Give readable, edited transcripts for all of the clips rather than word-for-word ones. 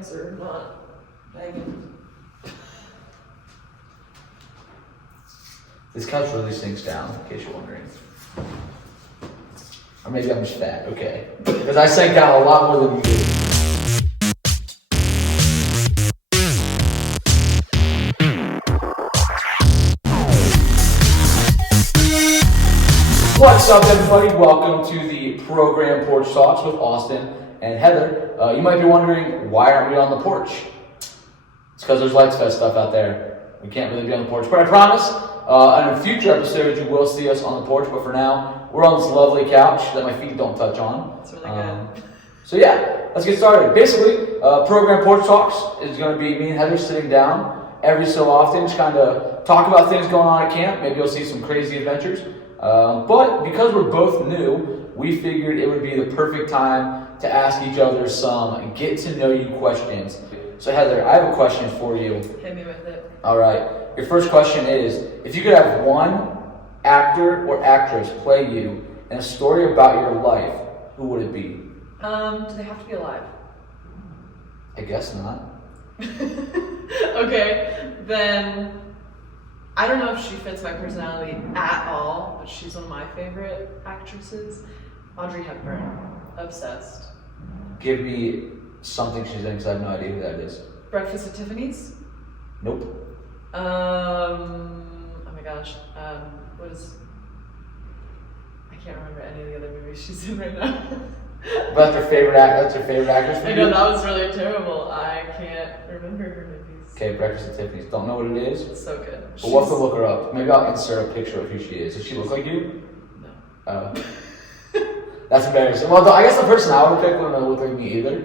legs are not banging. This couch really sinks down, in case you're wondering. Or maybe I'm just fat, okay. Because I sank down a lot more than you did. What's up, everybody? Welcome to the Program Porch Talks with Austin and Heather. You might be wondering, why aren't we on the porch? It's because there's Lights Fest stuff out there. We can't really be on the porch, but I promise, in a future episode, you will see us on the porch. But for now, we're on this lovely couch that my feet don't touch on. It's really good. So yeah, let's get started. Basically, Program Porch Talks is going to be me and Heather sitting down every so often, just kind of talk about things going on at camp. Maybe you'll see some crazy adventures. But because we're both new, we figured it would be the perfect time to ask each other some get-to-know-you questions. So Heather, I have a question for you. Hit me with it. All right. Your first question is, if you could have one actor or actress play you in a story about your life, who would it be? Do they have to be alive? I guess not. Okay, then I don't know if she fits my personality at all, but she's one of my favorite actresses. Audrey Hepburn. Obsessed. Give me something she's in, because I have no idea who that is. Breakfast at Tiffany's? Nope. Oh my gosh. What is... I can't remember any of the other movies she's in right now. That's your favorite actress for I you? know, that was really terrible. I can't remember her movies. Okay, Breakfast at Tiffany's. Don't know what it is? It's so good. But we'll have to look her up. Maybe I'll insert a picture of who she is. Does she look like you? No. Oh. That's embarrassing. Well, I guess the person I would pick wouldn't look like me either.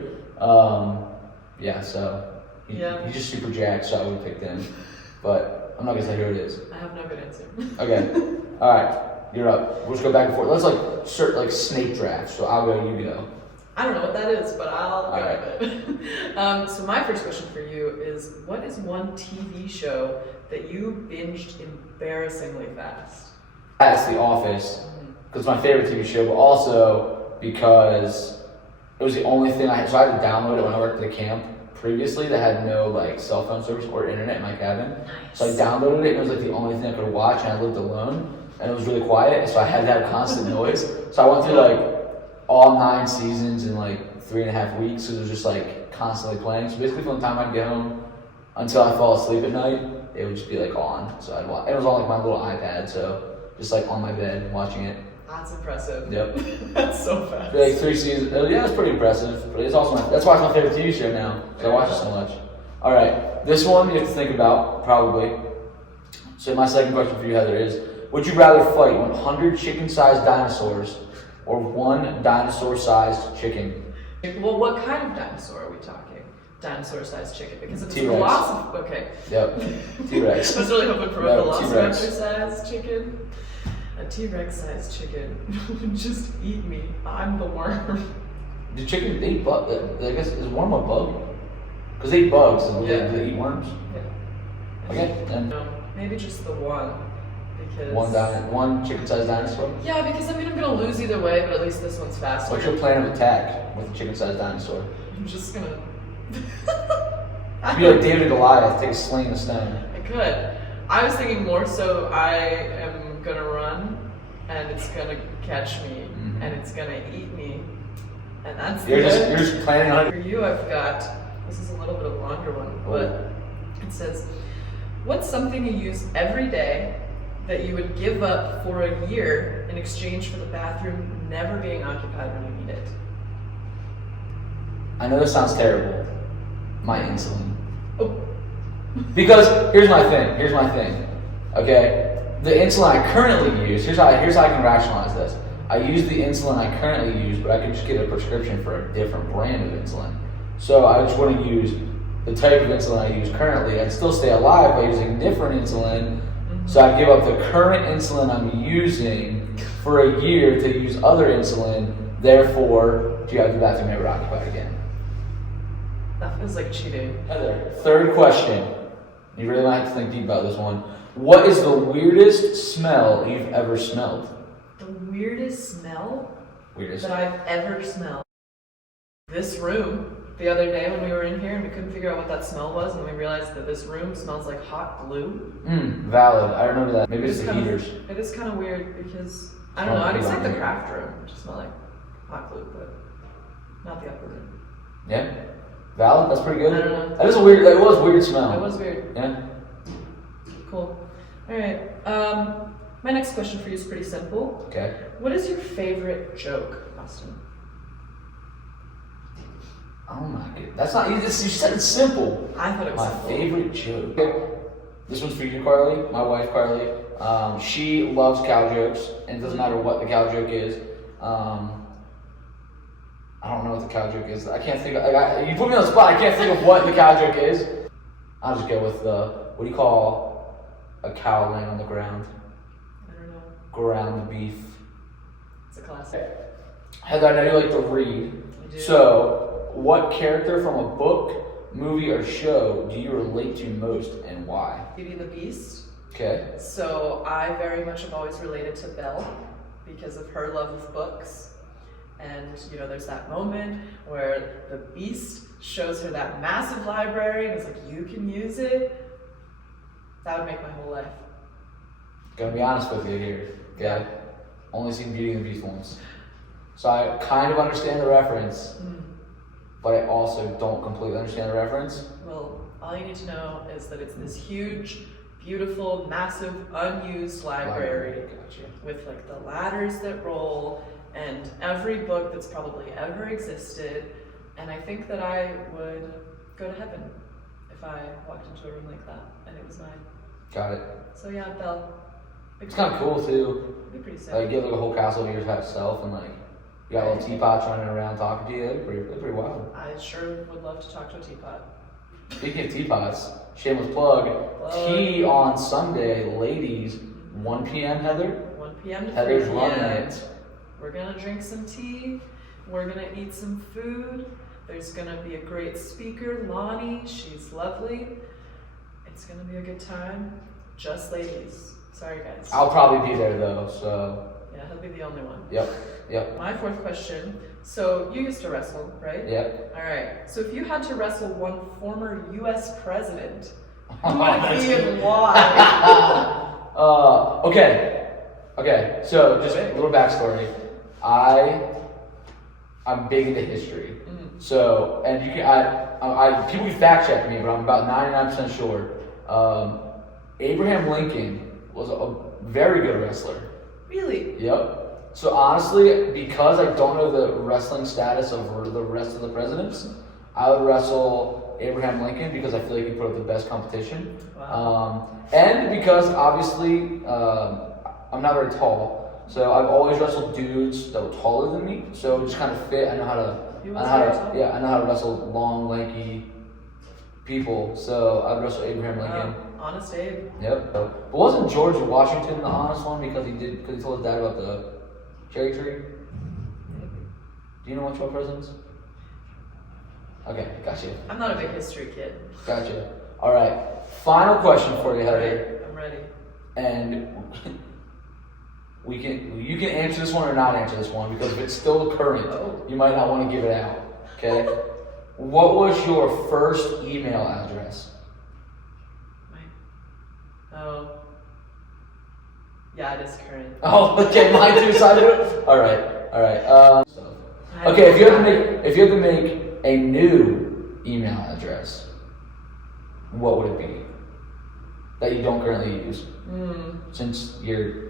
Yeah, so he's just super jacked, so I would have picked him. But I'm not gonna say who it is. I have no good answer. Okay. All right. You're up. We'll just go back and forth. Let's start snake draft. So I'll go, you go. I don't know what that is, but I'll go right. with it. So my first question for you is, what is one TV show that you binged embarrassingly fast? That's The Office, because it's my favorite TV show, but also because it was the only thing I had. So I had to download it when I worked at a camp previously that had no cell phone service or internet in my cabin. Nice. So I downloaded it, and it was the only thing I could watch, and I lived alone, and it was really quiet, so I had to have constant noise. So I went through all 9 seasons in 3.5 weeks, so it was just constantly playing. So basically from the time I'd get home until I fall asleep at night, it would just be on. So I'd watch. It was on my little iPad, so just on my bed watching it. That's impressive. Yep. That's so fast. 3 seasons. Yeah, it's pretty impressive. But it's also that's why it's my favorite TV show now, because I watch it so much. All right, this one you have to think about probably. So my second question for you, Heather, is: would you rather fight 100 chicken-sized dinosaurs or 1 dinosaur-sized chicken? Well, what kind of dinosaur are we talking? Dinosaur-sized chicken, because it's T-Rex. Okay. Yep. T-Rex. I was really hoping for a No, T-Rex. velociraptor-sized chicken. A T-Rex-sized chicken would just eat me. I'm the worm. Do chickens eat bugs? I guess is worm a bug? Because they eat bugs. Do they eat worms? Yeah. Okay. And No, maybe just the one. Because... one chicken-sized dinosaur? Yeah, because I'm gonna lose either way, but at least this one's faster. What's your plan of attack with a chicken-sized dinosaur? I'm just gonna... You'd be like David and Goliath, take a sling and a stone. I could. I was thinking more so I am gonna run, and it's gonna catch me, and it's gonna eat me, and that's You're just planning on For you, I've got, this is a little bit of a longer one, but it says, what's something you use every day that you would give up for a year in exchange for the bathroom never being occupied when you need it? I know this sounds terrible. My insulin. Oh. Because here's my thing. Okay? The insulin I currently use, here's how I can rationalize this. I use the insulin I currently use, but I could just get a prescription for a different brand of insulin. So I just want to use the type of insulin I use currently. I'd still stay alive by using different insulin. So I'd give up the current insulin I'm using for a year to use other insulin. Therefore, do you have the bathroom never occupied again? That feels like cheating. Heather, third question. You really might have to think deep about this one. What is the weirdest smell you've ever smelled? The weirdest smell Weirdest. that I've ever smelled? This room. the other day when we were in here and we couldn't figure out what that smell was, and we realized that this room smells like hot glue. Valid. I remember that. Maybe it's the heaters. It is kind of weird because, I don't know, I'd expect the craft room to smell like hot glue, but not the upper room. Yeah. Valid? That's pretty good. I don't know. That was a weird smell. It was weird. Yeah. Cool. Alright. My next question for you is pretty simple. Okay. What is your favorite joke, Austin? Oh my god. That's not easy. You said it's simple. I thought it was My simple. favorite joke. This one's for you, Carly. My wife, Carly. She loves cow jokes, and it doesn't matter what the cow joke is. I don't know what the cow joke is. I can't think of, you put me on the spot, I can't think of what the cow joke is. I'll just go with what do you call a cow laying on the ground? I don't know. Ground beef. It's a classic. Heather, I know you like to read. I do. So, what character from a book, movie, or show do you relate to most, and why? Beauty and the Beast. Okay. So I very much have always related to Belle because of her love of books. And, you know, there's that moment where the Beast shows her that massive library and is like, you can use it. That would make my whole life. Gonna be honest with you here. Okay. Only seen Beauty and the Beast once. So I kind of understand the reference, but I also don't completely understand the reference. Well, all you need to know is that it's this huge, beautiful, massive, unused library Gotcha. with like the ladders that roll and every book that's probably ever existed. And I think that I would go to heaven if I walked into a room like that and it was mine. Got it. So yeah, Belle. It's kind of cool too. It'd be pretty sick. Like, you have like a whole castle to yourself, and like, you got little teapots running around talking to you. That's pretty wild. I sure would love to talk to a teapot. Speaking of teapots, shameless plug. Tea on Sunday, ladies, 1 p.m. Heather. 1 p.m. to 3 Heather's p.m. running it. We're gonna drink some tea. We're gonna eat some food. There's gonna be a great speaker, Lonnie. She's lovely. It's gonna be a good time. Just ladies. Sorry, guys. I'll probably be there though, so. Yeah, he'll be the only one. Yep. My fourth question. So you used to wrestle, right? Yep. All right. So if you had to wrestle one former U.S. president, who would it be and why? Okay. So just a little backstory. I'm big into history. So, and you can, people can fact check me, but I'm about 99% sure. Abraham Lincoln was a very good wrestler. Really? Yep. So honestly, because I don't know the wrestling status of the rest of the presidents, I would wrestle Abraham Lincoln because I feel like he put up the best competition. Wow. And because obviously I'm not very tall, so I've always wrestled dudes that were taller than me. So it just kind of fit. I know how to wrestle long, lanky people. So I'd wrestle Abraham Lincoln. Honest Abe. Yep. But wasn't George Washington the honest one because he told his dad about the cherry tree? Do you know which one presidents? Okay, gotcha. I'm not a big history kid. Gotcha. All right. Final question for you, Heather. I'm ready. And you can answer this one or not answer this one because if it's still current, you might not want to give it out. Okay. What was your first email address? Oh. Yeah, it is current. Oh, okay, mine too. So I do it. All right. Okay, if you had to make a new email address, what would it be that you don't currently use? Since your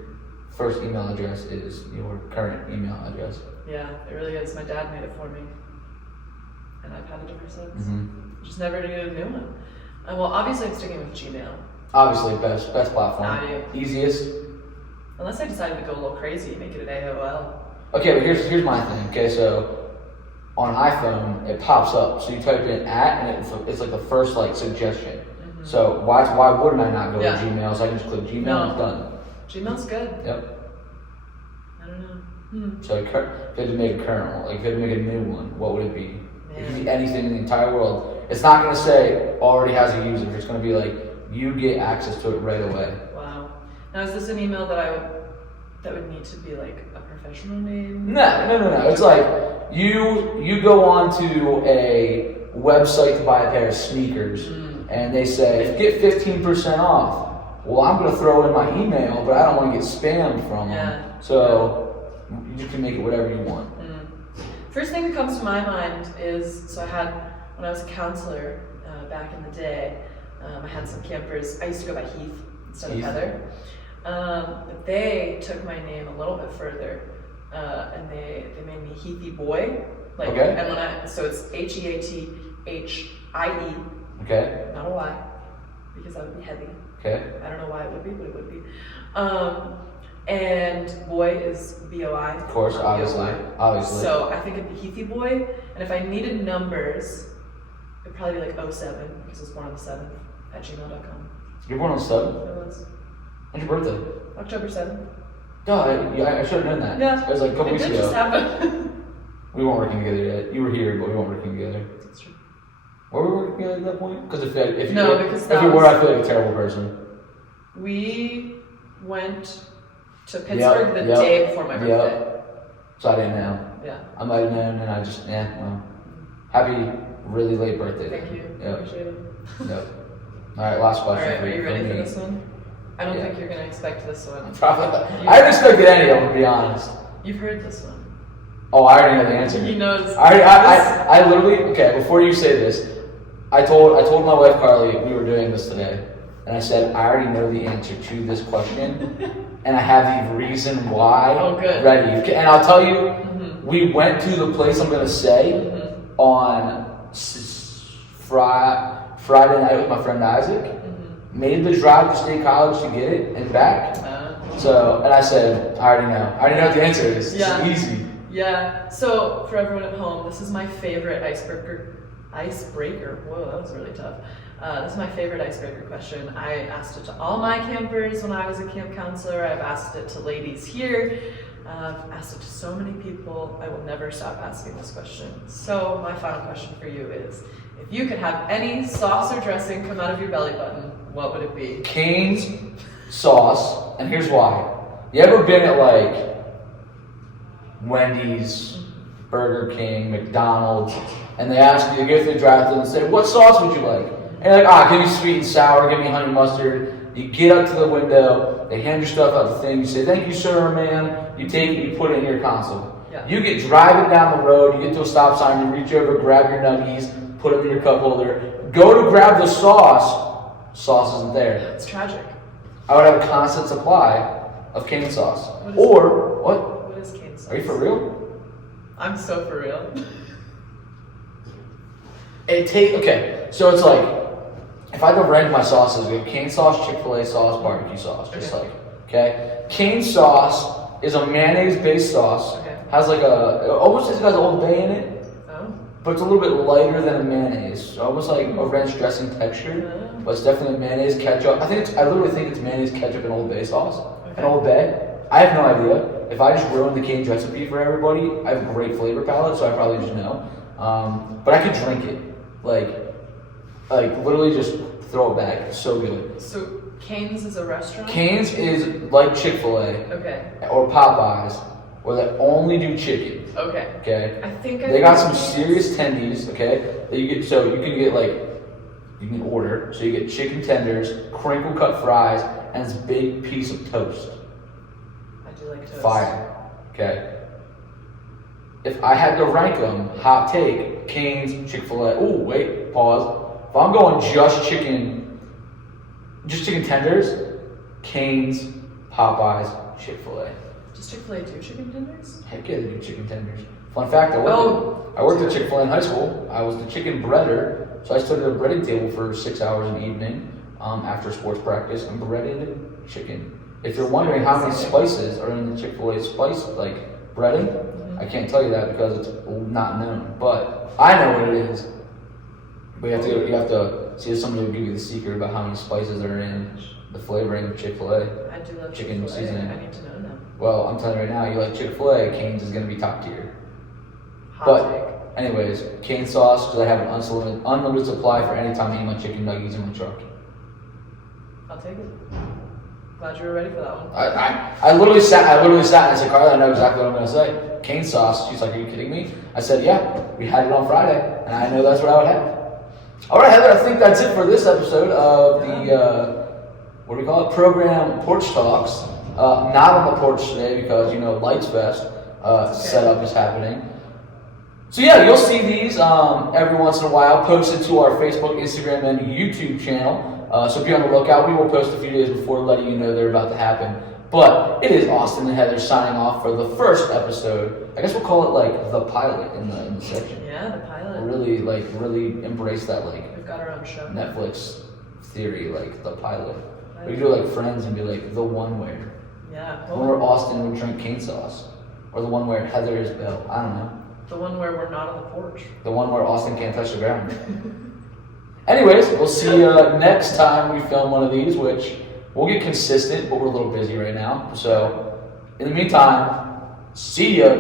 first email address is your current email address. Yeah, it really is. My dad made it for me, and I've had it ever since. Just never needed a new one. Well, obviously, I'm sticking with Gmail. Obviously, best platform. Easiest. Unless I decided to go a little crazy, make it an AOL. Okay, but here's my thing. Okay, so on iPhone, it pops up. So you type in @ and it's like the first suggestion. So why wouldn't I not go to Gmail? So I can just click Gmail and it's done. Gmail's good. Yep. I don't know. So if you had to make a current one, if you had to make a new one, what would it be? It could be anything in the entire world. It's not going to say already has a user. It's going to be like you get access to it right away. Wow. Now is this an email that would need to be like a professional name? No. It's like you go on to a website to buy a pair of sneakers, and they say, get 15% off. Well, I'm going to throw in my email, but I don't want to get spammed from them. So you can make it whatever you want. First thing that comes to my mind is, so when I was a counselor back in the day, I had some campers. I used to go by Heath instead of Heather. But they took my name a little bit further, and they made me Heathy Boy. And so it's Heathie. Okay. Not a Y, because that would be heavy. Okay. I don't know why it would be, but it would be. And boy is BOI. Of course, obviously. So I think it'd be Heathy Boy, and if I needed numbers, it'd probably be like 07, because I was born on the 7th at gmail.com. You're born on the 7th? It was. When's your birthday? October 7th. I should have known that. Yeah. It was like a couple weeks ago. It did just happen. We weren't working together yet. You were here, but we weren't working together. That's true. Were we working together at that point? Because if you were, I feel like a terrible person. We went to Pittsburgh the day before my birthday. So I didn't know. Yeah. I might have known, and I just, well. Happy really late birthday. Thank you. Yep. Appreciate it. Yep. All right, last question. All right, are you ready for this one? I don't think you're going to expect this one. Probably. I haven't expected any of them, to be honest. You've heard this one. Oh, I already know the answer. He knows. I literally, okay, before you say this, I told my wife Carly we were doing this today, and I said, I already know the answer to this question, and I have the reason why ready. And I'll tell you, we went to the place I'm going to say on Friday night with my friend Isaac, made the drive to State College to get it and back. And I said, I already know. I already know what the answer is. It's easy. Yeah. So for everyone at home, this is my favorite icebreaker. Whoa, that was really tough. This is my favorite icebreaker question. I asked it to all my campers when I was a camp counselor. I've asked it to ladies here. I've asked it to so many people. I will never stop asking this question. So my final question for you is, if you could have any sauce or dressing come out of your belly button, what would it be? Cane's sauce, and here's why. You ever been at like Wendy's, Burger King, McDonald's, and they ask you to go through the drive-thru and say, what sauce would you like? And you're like, give me sweet and sour, give me honey mustard. You get up to the window, they hand your stuff out the thing, you say, thank you, sir, ma'am. You take it, you put it in your console. Yeah. You get driving down the road, you get to a stop sign, you reach over, grab your nuggies, put them in your cup holder, go to grab the sauce isn't there. It's tragic. I would have a constant supply of cane sauce. What is cane sauce? Are you for real? I'm so for real. Okay, so it's like, if I had to rank my sauces, we have cane sauce, Chick-fil-A sauce, barbecue sauce, okay? Cane sauce is a mayonnaise-based sauce, has like almost has Old Bay in it, but it's a little bit lighter than a mayonnaise, almost like a ranch dressing texture, but it's definitely mayonnaise, ketchup. I literally think it's mayonnaise, ketchup, and Old Bay sauce, and Old Bay. I have no idea. If I just ruined the Cane's recipe for everybody, I have a great flavor palette, so I probably just know. But I could drink it. Like literally just throw it back. It's so good. So Cane's is a restaurant? Cane's is like Chick-fil-A. Or Popeyes, where they only do chicken. Okay. I think they got some serious tendies, that you get, so you can get you can order, so you get chicken tenders, crinkle cut fries, and this big piece of toast. I do like toast. Fire. Okay. If I had to rank them, hot take, Cane's, Chick-fil-A. Oh, wait, pause. If I'm going just chicken tenders, Cane's, Popeyes, Chick-fil-A. Does Chick-fil-A do chicken tenders? Heck yeah, they do chicken tenders. Fun fact, I worked at Chick-fil-A in high school. I was the chicken breader, so I stood at a breading table for 6 hours in the evening after sports practice and breaded chicken. If you're wondering how many spices are in the Chick-fil-A spice, breading, I can't tell you that because it's not known, but I know what it is. But you have to see if somebody will give you the secret about how many spices are in the flavoring of Chick-fil-A. I do love chicken Chick-fil-A. seasoning. I need to know them. Well, I'm telling you right now, you like Chick-fil-A, Cane's is going to be top tier. Hot take. Anyways, cane sauce, because I have an unlimited supply for any time I eat my chicken nuggets in my truck. I'll take it. Glad you were ready for that one. I literally sat and I said, Carla, I know exactly what I'm going to say. cane sauce. She's like, are you kidding me? I said, yeah, we had it on Friday, and I know that's what I would have. All right, Heather, I think that's it for this episode of the, what do we call it? Program Porch Talks. Not on the porch today because, Lights Fest setup is happening. So yeah, you'll see these every once in a while posted to our Facebook, Instagram, and YouTube channel. So be on the lookout. We will post a few days before letting you know they're about to happen. But it is Austin and Heather signing off for the first episode. I guess we'll call it like the pilot in the section. Yeah, the pilot. Really embrace that We've got our own show. Netflix theory, like the pilot. We could do like Friends and be like the one where. Yeah. The one where Austin would drink cane sauce. Or the one where Heather is Bill. I don't know. The one where we're not on the porch. The one where Austin can't touch the ground. Anyways, we'll see you next time we film one of these, which we'll get consistent, but we're a little busy right now. So, in the meantime, see ya.